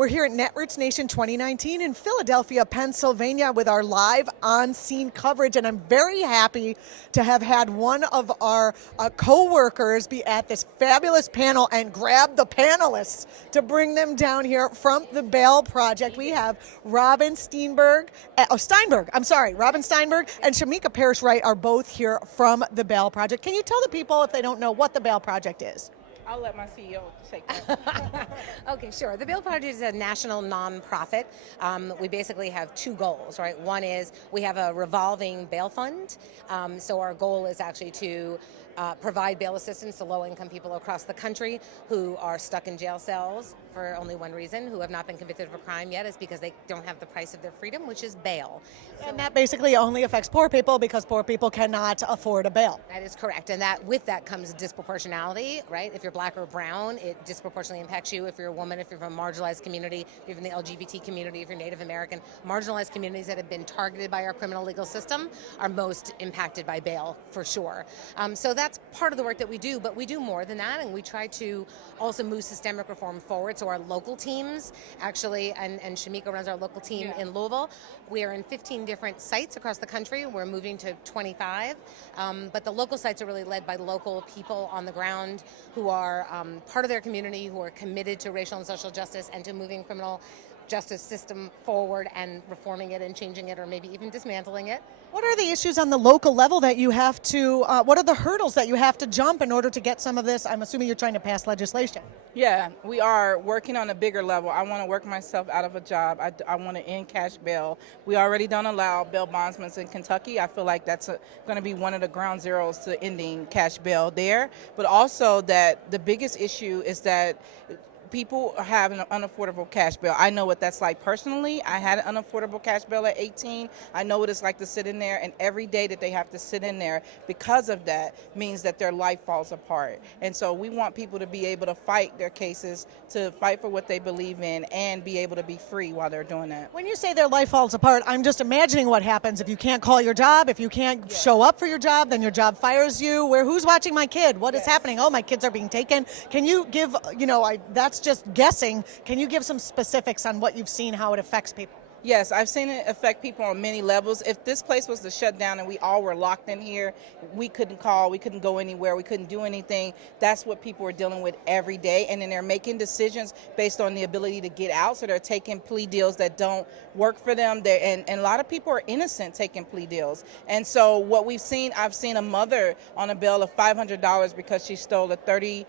We're here at Netroots Nation 2019 in Philadelphia, Pennsylvania with our live on-scene coverage, and I'm very happy to have had one of our co-workers be at this fabulous panel and grab the panelists to bring them down here from the Bail Project. We have Robin Steinberg and Shamika Parrish-Wright are both here from the Bail Project. Can you tell the people, if they don't know, what the Bail Project is? I'll let my CEO take that. Okay, sure. The Bail Project is a national nonprofit. We basically have two goals, right? One is we have a revolving bail fund. So our goal is actually to provide bail assistance to low-income people across the country who are stuck in jail cells for only one reason, who have not been convicted of a crime yet, is because they don't have the price of their freedom, which is bail. And that basically only affects poor people because poor people cannot afford a bail. That is correct, and that with that comes disproportionality, right? If you're black or brown, it disproportionately impacts you. If you're a woman, if you're from a marginalized community, if you're from the LGBT community, if you're Native American, marginalized communities that have been targeted by our criminal legal system are most impacted by bail, for sure. So that's part of the work that we do, but we do more than that, and we try to also move systemic reform forward. So our local teams, actually, and Shamika runs our local team in Louisville. We are in 15 different sites across the country. We're moving to 25, but the local sites are really led by local people on the ground who are part of their community, who are committed to racial and social justice and to moving criminal justice system forward and reforming it and changing it, or maybe even dismantling it. What are the issues on the local level that you have to, what are the hurdles that you have to jump in order to get some of this? I'm assuming you're trying to pass legislation. Yeah, we are working on a bigger level. I want to work myself out of a job. I want to end cash bail. We already don't allow bail bondsmen in Kentucky. I feel like that's going to be one of the ground zeros to ending cash bail there. But also that the biggest issue is that people have an unaffordable cash bail. I know what that's like personally. I had an unaffordable cash bail at 18. I know what it's like to sit in there, and every day that they have to sit in there because of that means that their life falls apart. And so we want people to be able to fight their cases, to fight for what they believe in, and be able to be free while they're doing that. When you say their life falls apart, I'm just imagining what happens if you can't call your job, if you can't show up for your job, then your job fires you. Who's watching my kid? What is happening? Oh, my kids are being taken. Can you give, that's just guessing. Can you give some specifics on what you've seen, how it affects people? Yes, I've seen it affect people on many levels. If this place was to shut down and we all were locked in here, we couldn't call, we couldn't go anywhere, we couldn't do anything. That's what people are dealing with every day. And then they're making decisions based on the ability to get out. So they're taking plea deals that don't work for them. And a lot of people are innocent taking plea deals. And so what I've seen a mother on a bail of $500 because she stole a $30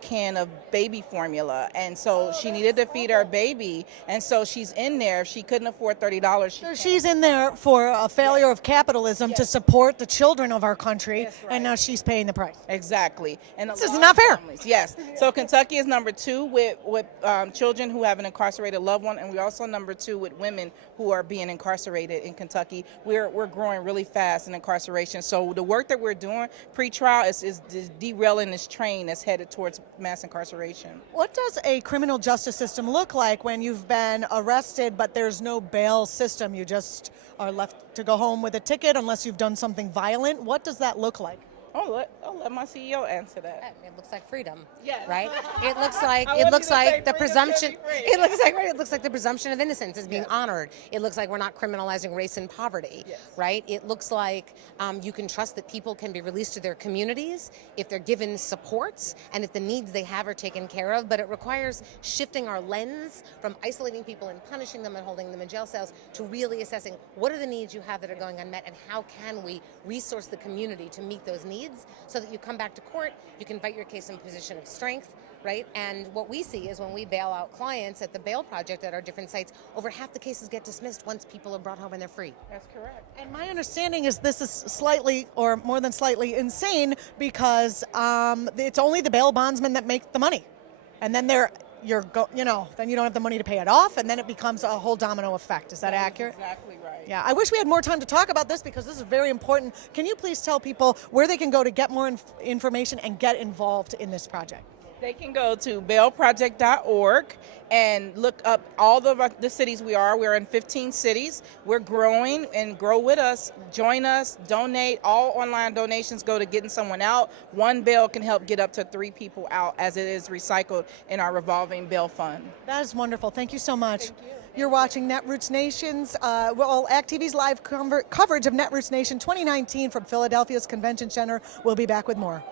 can of baby formula, and so she needed to feed her baby, and so she's in there. If she couldn't afford $30, so she's in there for a failure of capitalism to support the children of our country, and now she's paying the price. Exactly. And this is not fair. Families, yes. So Kentucky is number 2 with children who have an incarcerated loved one, and we're also number 2 with women who are being incarcerated in Kentucky. We're growing really fast in incarceration. So the work that we're doing pre-trial is derailing this train that's headed towards mass incarceration. What does a criminal justice system look like when you've been arrested but there's no bail system? You just are left to go home with a ticket unless you've done something violent. What does that look like? I'll let my CEO answer that. It looks like freedom, yes. Right? It looks like the presumption. It looks like the presumption of innocence is being honored. It looks like we're not criminalizing race and poverty, right? It looks like you can trust that people can be released to their communities if they're given supports and if the needs they have are taken care of. But it requires shifting our lens from isolating people and punishing them and holding them in jail cells to really assessing what are the needs you have that are going unmet and how can we resource the community to meet those needs, so that you come back to court, you can fight your case in a position of strength, right? And what we see is when we bail out clients at the Bail Project at our different sites, over half the cases get dismissed once people are brought home and they're free. That's correct. And my understanding is this is slightly, or more than slightly, insane because it's only the bail bondsmen that make the money. And then then you don't have the money to pay it off, and then it becomes a whole domino effect. Is that accurate? Exactly right. Yeah, I wish we had more time to talk about this because this is very important. Can you please tell people where they can go to get more information and get involved in this project? They can go to bailproject.org and look up all the cities we are. We're in 15 cities. We're growing, and grow with us. Join us, donate. All online donations go to getting someone out. One bail can help get up to 3 people out as it is recycled in our revolving bail fund. That is wonderful. Thank you so much. Thank you. You're watching Netroots Nation's, Act TV's live coverage of Netroots Nation 2019 from Philadelphia's Convention Center. We'll be back with more.